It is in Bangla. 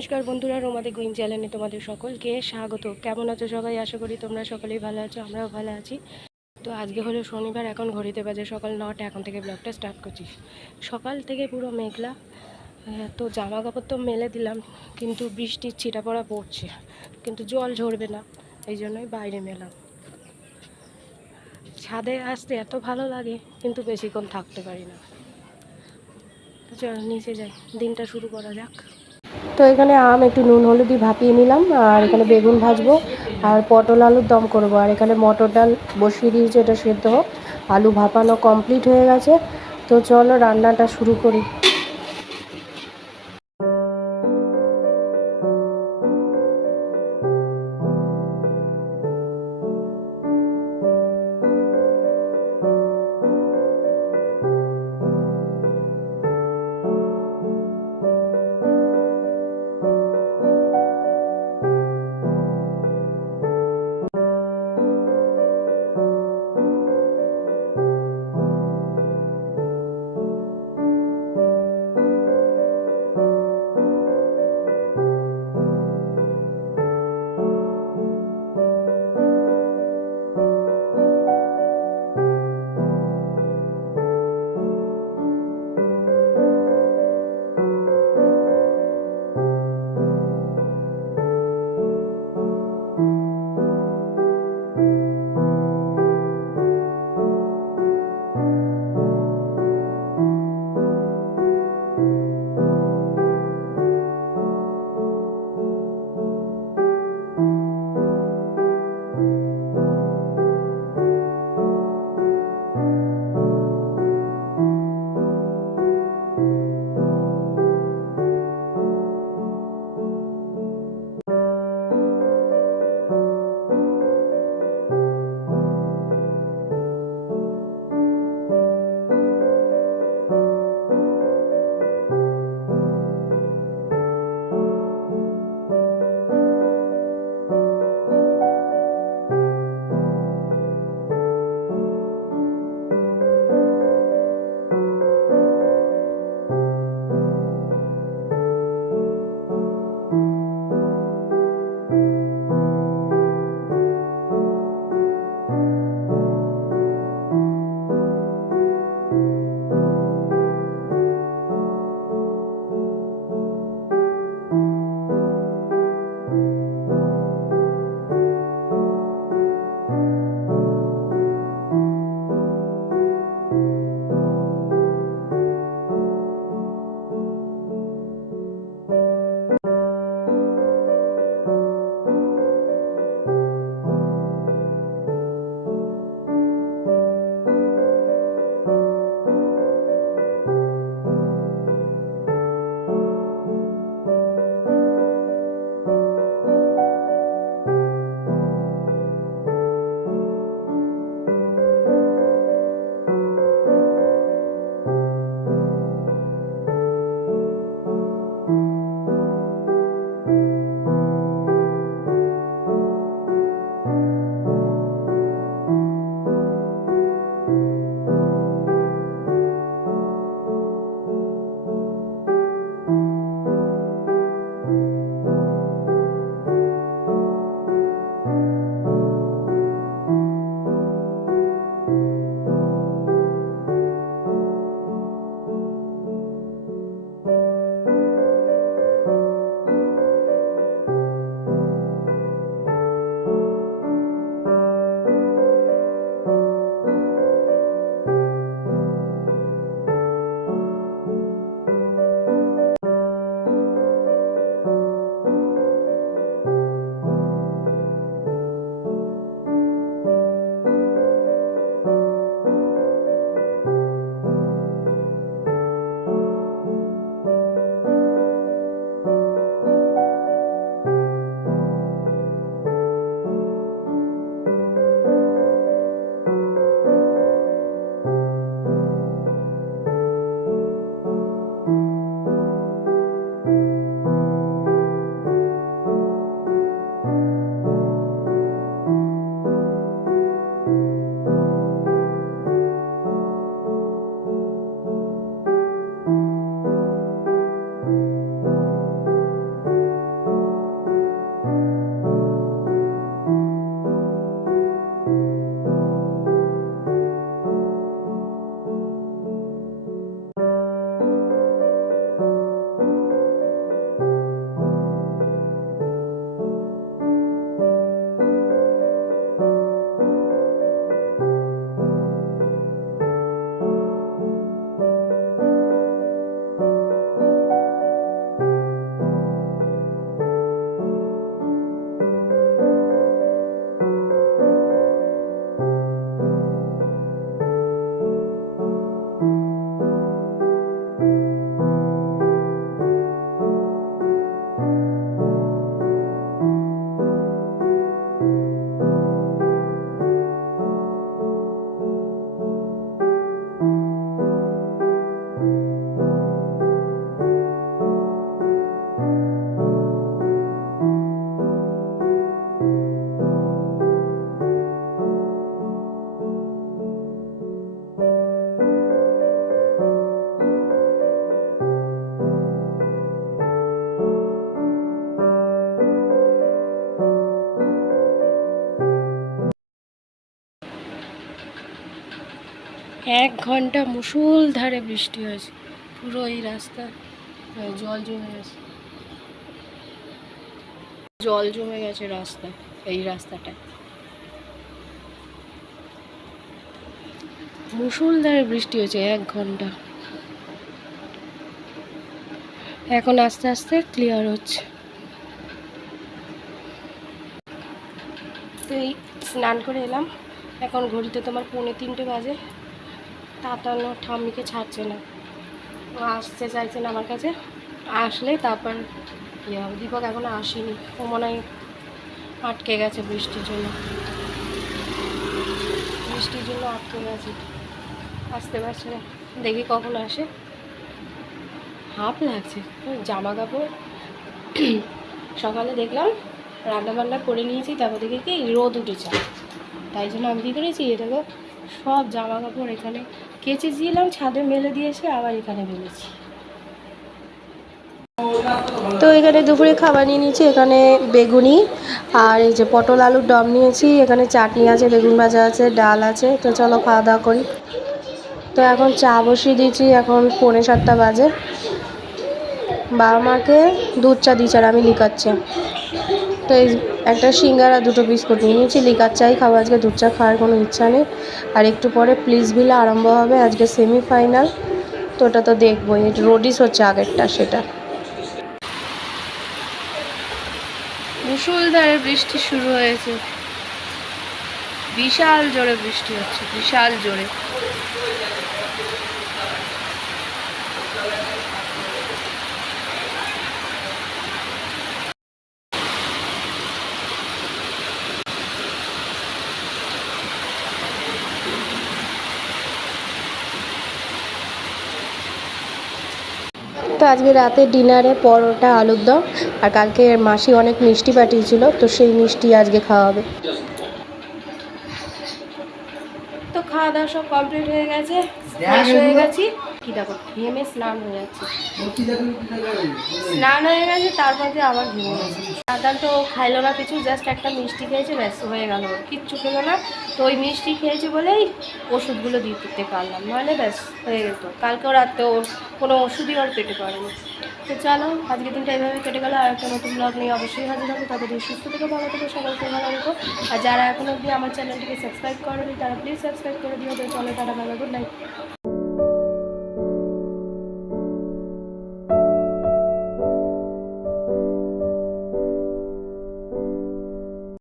নমস্কার বন্ধুরা, রোমাদি কুইন চ্যানেলে তোমাদের সকলকে স্বাগত। কেমন আছো সবাই? আশা করি তোমরা সকলেই ভালো আছো, আমরাও ভালো আছি। তো আজকে হলো শনিবার, এখন ঘড়িতে বাজে সকাল 9টা। এখন থেকে ব্লগটা স্টার্ট করছি। সকাল থেকে পুরো মেঘলা। তো জামা কাপড় তো মেলে দিলাম, কিন্তু বৃষ্টির ছিটা পড়া পড়ছে, কিন্তু জল ঝরবে না, এই জন্যই বাইরে মেলাম। ছাদে আসতে এত ভালো লাগে, কিন্তু বেশিক্ষণ থাকতে পারি না। তো চল নিচে যাই, দিনটা শুরু করা যাক। তো এখানে আম একটু নুন হলুদি ভাপিয়ে নিলাম, আর এখানে বেগুন ভাজবো, আর পটল আলুর দম করবো, আর এখানে মটর ডাল বসিয়ে দিয়েছি, এটা সেদ্ধ হোক। আলু ভাপানো কমপ্লিট হয়ে গেছে। তো চলো রান্নাটা শুরু করি। 1 ঘন্টা মুষলধারে বৃষ্টি হয়েছে, পুরো এই রাস্তা জল জমে গেছে, জল জমে গেছে রাস্তায়, এই রাস্তাটায় মুষলধারে বৃষ্টি হয়েছে 1 ঘন্টা। এখন আস্তে আস্তে ক্লিয়ার হচ্ছে। তো এই স্নান করে এলাম, এখন ঘড়িতে তোমার 2:45 বাজে। তাতানো ঠাম্মিকে ছাড়ছে না, ও আসতে চাইছে না আমার কাছে, আসলে তারপর ইয়ে হবে। দীপক এখনো আসেনি, ও মনে হয় আটকে গেছে বৃষ্টির জন্য, আটকে গেছে, আসতে পারছে না। দেখি কখন আসে। হাঁপ লাগছে, জামা কাপড় সকালে দেখলাম রান্না বান্না করে নিয়েছি, তারপর দেখি কি রোদ উঠেছে, তাই জন্য আমি কী করেছি, এটাকে সব জামা কাপড় এখানে কেচে দিয়েলাম, ছাদে মেলে দিয়েছি, আবার এখানে মেলেছি। তো এখানে দুপুরে খাবার নিয়ে নিয়েছি, এখানে বেগুনি আর এই যে পটল আলুর দম নিয়েছি, এখানে চাটনি আছে, বেগুন ভাজা আছে, ডাল আছে। তো চলো খাওয়া দাওয়া করি। তো এখন চা বসিয়ে দিয়েছি, এখন 6:45 বাজে। বাবা মাকে দুধ চা দিয়েছি আর আমি লিকার চা। তো এই একটা সিঙ্গারা 2টো বিস্কুট নিয়ে নিয়েছি, লিকার চাই খাবো আজকে, দুধ চা খাওয়ার কোনো ইচ্ছা নেই। আর একটু পরে প্লিজ ভিলা আরম্ভ হবে, আজকে সেমিফাইনাল, তো ওটা তো দেখবোই। রোডিস হচ্ছে আগেরটা, সেটা। মুষলধারে বৃষ্টি শুরু হয়েছে, বিশাল জোরে বৃষ্টি হচ্ছে, বিশাল জোরে। তো আজকে রাতে ডিনারে পরোটা আলুর দম, আর কালকে মাসি অনেক মিষ্টি পাঠিয়েছিল, তো সেই মিষ্টি আজকে খাওয়া হবে। তো খাওয়া দাওয়া সব কমপ্লিট হয়ে গেছে, ফ্রেশ হয়ে গেছি। কি দেখো ঘেমে স্নান হয়ে যাচ্ছে, স্নান হয়ে গেছে, তারপর দিয়ে আবার ঘেমে গেছে। দাদা তো খাইলো না কিছু, জাস্ট একটা মিষ্টি খেয়েছে, ব্যাস হয়ে গেল, কিচ্ছু খেলো না। তো ওই মিষ্টি খেয়েছে বলেই ওষুধগুলো দিতে পারলাম, নাহলে ব্যাস হয়ে যেত। কালকেও রাতে ওর কোনো ওষুধই ওর পেটে পড়েনি। তো চলো আজকের দিনটা এইভাবে কেটে গেলো, আর একটা নতুন ব্লগ নিয়ে অবশ্যই হাজির হবো। তাদের সুস্থ থেকে ভালো থেকে সকলকে ভালো রেখো। আর যারা এখন অবধি আমার চ্যানেলটিকে সাবস্ক্রাইব করেনি, তারা প্লিজ সাবস্ক্রাইব করে দিও। তো চলো tata, bye bye, good night.